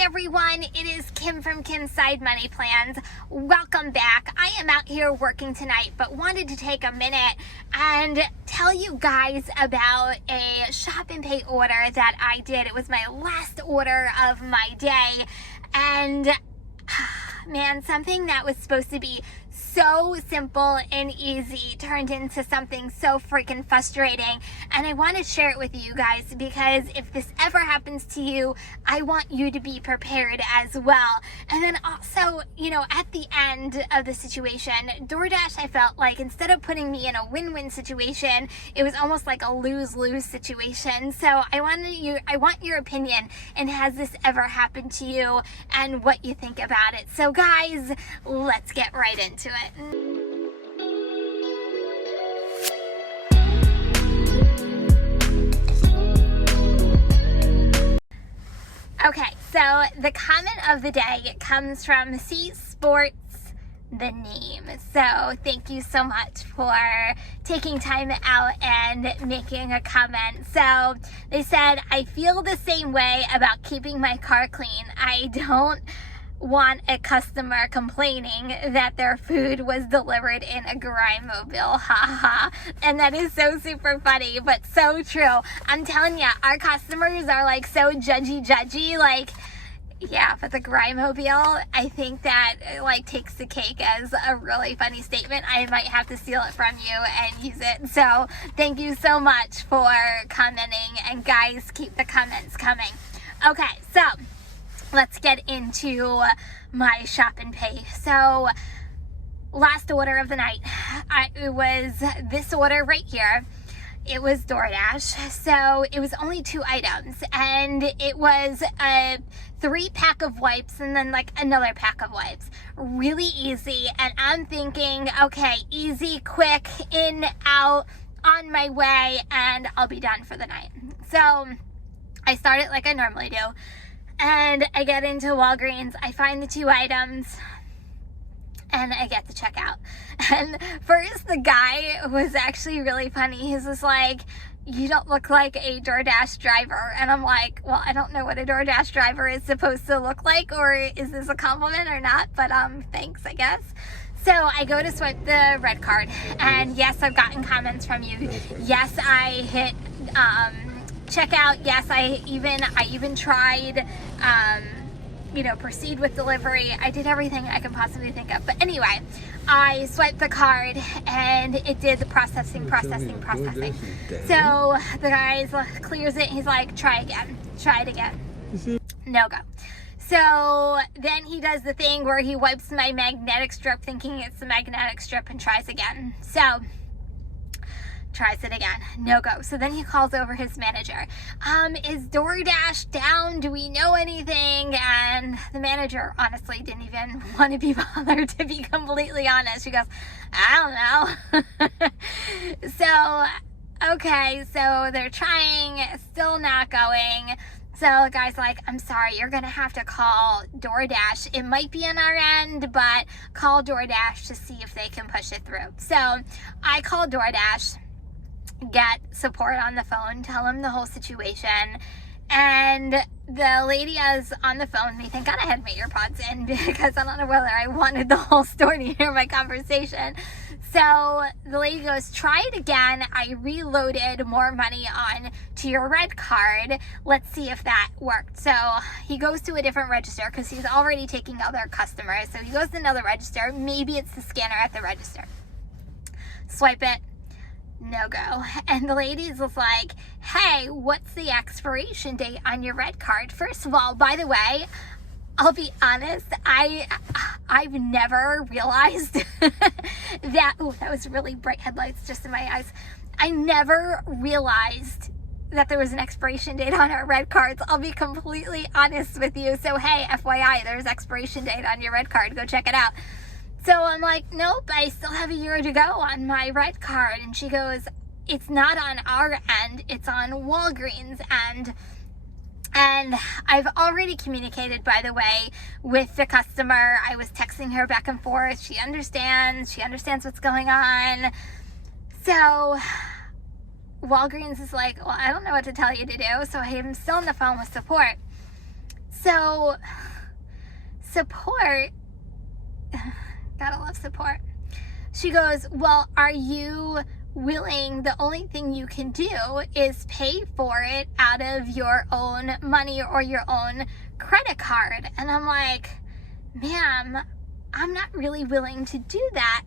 Hey everyone, it is Kim from Kim's Side Money Plans. Welcome back. I am out here working tonight, but wanted to take a minute and tell you guys about a shop and pay order that I did. It was my last order of my day, and man, something that was supposed to be so simple and easy turned into something so freaking frustrating. And I want to share it with you guys because if this ever happens to you, I want you to be prepared as well. And then also, at the end of the situation, DoorDash, I felt like instead of putting me in a win-win situation, it was almost like a lose-lose situation. So I want your opinion, and has this ever happened to you, and what you think about it. So guys, let's get right into it. Okay, so the comment of the day comes from C Sports the Name. So thank you so much for taking time out and making a comment. So they said, I feel the same way about keeping my car clean. I don't want a customer complaining that their food was delivered in a grime mobile. Haha. And that is so super funny, but so true. I'm telling you, our customers are like so judgy, like, yeah, but the grime mobile, I think that like takes the cake as a really funny statement. I might have to steal it from you and use it. So thank you so much for commenting, and guys, keep the comments coming. Okay, so let's get into my shop and pay. So last order of the night, it was this order right here. It was DoorDash. So it was only 2 items, and it was a 3-pack of wipes and then like another pack of wipes. Really easy. And I'm thinking, okay, easy, quick, in, out, on my way, and I'll be done for the night. So I start it like I normally do. And I get into Walgreens, I find the 2 items, and I get to check out. And first, the guy was actually really funny. He's just like, you don't look like a DoorDash driver. And I'm like, well, I don't know what a DoorDash driver is supposed to look like, or is this a compliment or not? But thanks, I guess. So I go to swipe the red card, and yes, I've gotten comments from you. Yes, I hit checkout. Yes, I even tried proceed with delivery. I did everything I can possibly think of. But anyway, I swiped the card and it did the processing. So the guy clears it. He's like, try it again. No go. So then he does the thing where he wipes my magnetic strip thinking it's the magnetic strip and tries again. So tries it again, no go. So then he calls over his manager. Is DoorDash down? Do we know anything? And the manager honestly didn't even want to be bothered, to be completely honest. She goes, I don't know. So, okay, so they're trying, still not going. So the guy's like, I'm sorry, you're going to have to call DoorDash. It might be on our end, but call DoorDash to see if they can push it through. So I call DoorDash, get support on the phone, tell him the whole situation, and the lady is on the phone with me. Thank God I had my earpods in because I don't know whether I wanted the whole store to hear my conversation. So the lady goes, try it again. I reloaded more money on to your red card. Let's see if that worked. So he goes to a different register because he's already taking other customers. So he goes to another register. Maybe it's the scanner at the register. Swipe it. No go. And the ladies was like, hey, what's the expiration date on your red card? First of all, by the way, I'll be honest, I've never realized that, that was really bright headlights just in my eyes. I never realized that there was an expiration date on our red cards. I'll be completely honest with you. So hey, FYI, there's expiration date on your red card. Go check it out. So I'm like, nope, I still have a year to go on my red card. And she goes, it's not on our end, it's on Walgreens' end. And I've already communicated, by the way, with the customer. I was texting her back and forth. She understands what's going on. So Walgreens is like, well, I don't know what to tell you to do. So I'm still on the phone with support. So, support, gotta love support. She goes, well, are you willing, the only thing you can do is pay for it out of your own money or your own credit card. And I'm like, ma'am, I'm not really willing to do that.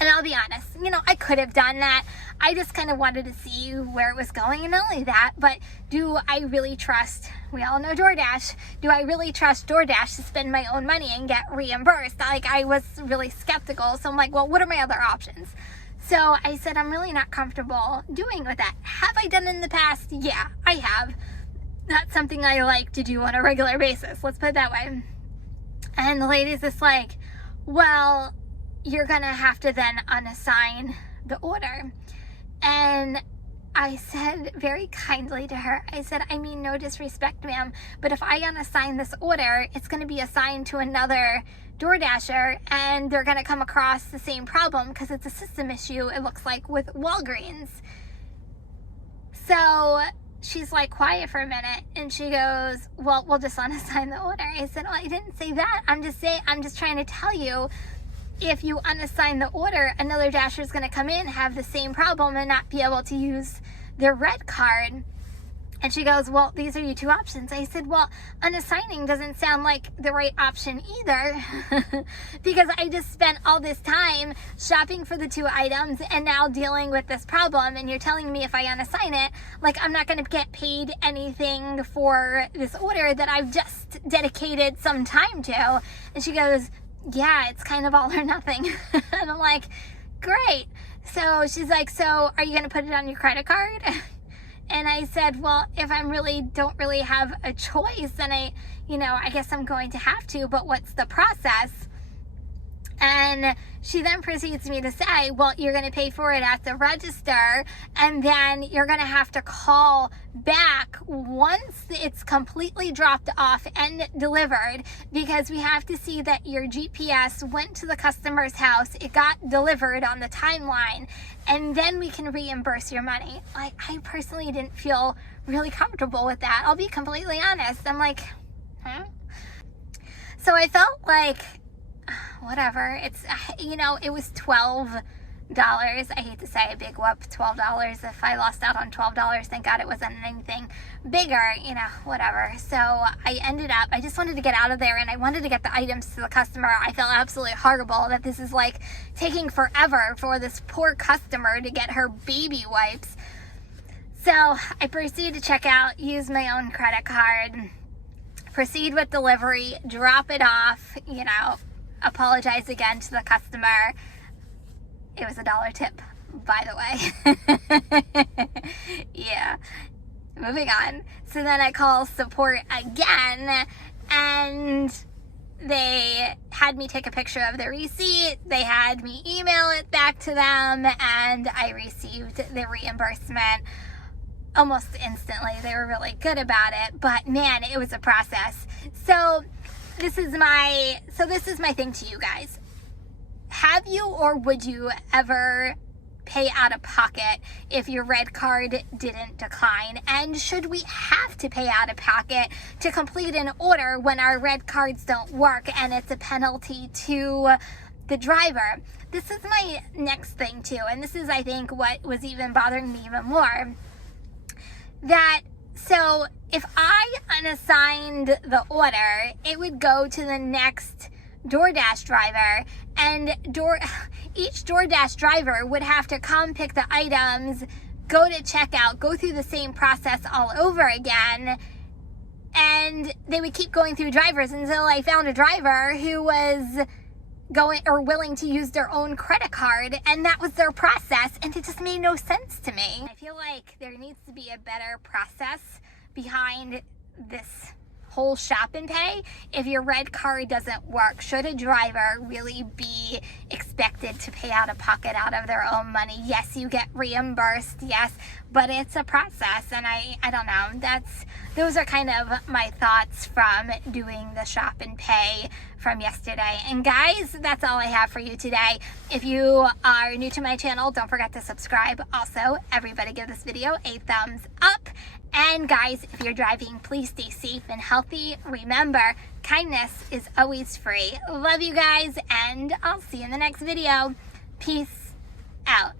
And I'll be honest, I could have done that. I just kind of wanted to see where it was going, and not only that, but do I really trust, we all know DoorDash, do I really trust DoorDash to spend my own money and get reimbursed? Like, I was really skeptical, so I'm like, well, what are my other options? So I said, I'm really not comfortable doing with that. Have I done it in the past? Yeah, I have. That's something I like to do on a regular basis, let's put it that way. And the lady's just like, well, you're gonna have to then unassign the order. And I said very kindly to her, I said, I mean, no disrespect, ma'am, but if I unassign this order, it's gonna be assigned to another DoorDasher, and they're gonna come across the same problem because it's a system issue, it looks like, with Walgreens. So she's like quiet for a minute, and she goes, well, we'll just unassign the order. I said, well, I didn't say that. I'm just trying to tell you, if you unassign the order, another dasher is going to come in, have the same problem, and not be able to use their red card. And she goes, well, these are your two options. I said, well, unassigning doesn't sound like the right option either, because I just spent all this time shopping for the two items and now dealing with this problem, and you're telling me if I unassign it, like, I'm not going to get paid anything for this order that I've just dedicated some time to. And she goes, yeah, it's kind of all or nothing. And I'm like, great. So she's like, so are you going to put it on your credit card? And I said, well, if I don't really have a choice, then I guess I'm going to have to, but what's the process? And she then proceeds me to say, well, you're going to pay for it at the register, and then you're going to have to call back once it's completely dropped off and delivered, because we have to see that your GPS went to the customer's house, it got delivered on the timeline, and then we can reimburse your money. Like, I personally didn't feel really comfortable with that. I'll be completely honest. I'm like, huh? So I felt like, whatever, it's, it was $12. I hate to say a big whoop, $12. If I lost out on $12, thank God it wasn't anything bigger, whatever. So I just wanted to get out of there, and I wanted to get the items to the customer. I felt absolutely horrible that this is like taking forever for this poor customer to get her baby wipes. So I proceed to check out, use my own credit card, proceed with delivery, drop it off, apologize again to the customer. It was $1 tip, by the way. Yeah. Moving on. So then I call support again, and they had me take a picture of the receipt. They had me email it back to them, and I received the reimbursement almost instantly. They were really good about it, but man, it was a process. So this is my thing to you guys. Have you or would you ever pay out of pocket if your red card didn't decline? And should we have to pay out of pocket to complete an order when our red cards don't work and it's a penalty to the driver? This is my next thing too, and this is, I think, what was even bothering me even more. So if I unassigned the order, it would go to the next DoorDash driver, and each DoorDash driver would have to come pick the items, go to checkout, go through the same process all over again, and they would keep going through drivers until I found a driver who was willing to use their own credit card, and that was their process, and it just made no sense to me. I feel like there needs to be a better process behind this whole shop and pay. If your red card doesn't work, should a driver really be expected to pay out of pocket out of their own money? Yes, you get reimbursed, yes, but it's a process, and I don't know. Those are kind of my thoughts from doing the shop and pay from yesterday. And guys, that's all I have for you today. If you are new to my channel, don't forget to subscribe. Also, everybody give this video a thumbs up, And guys, if you're driving, please stay safe and healthy. Remember, kindness is always free. Love you guys, and I'll see you in the next video. Peace out.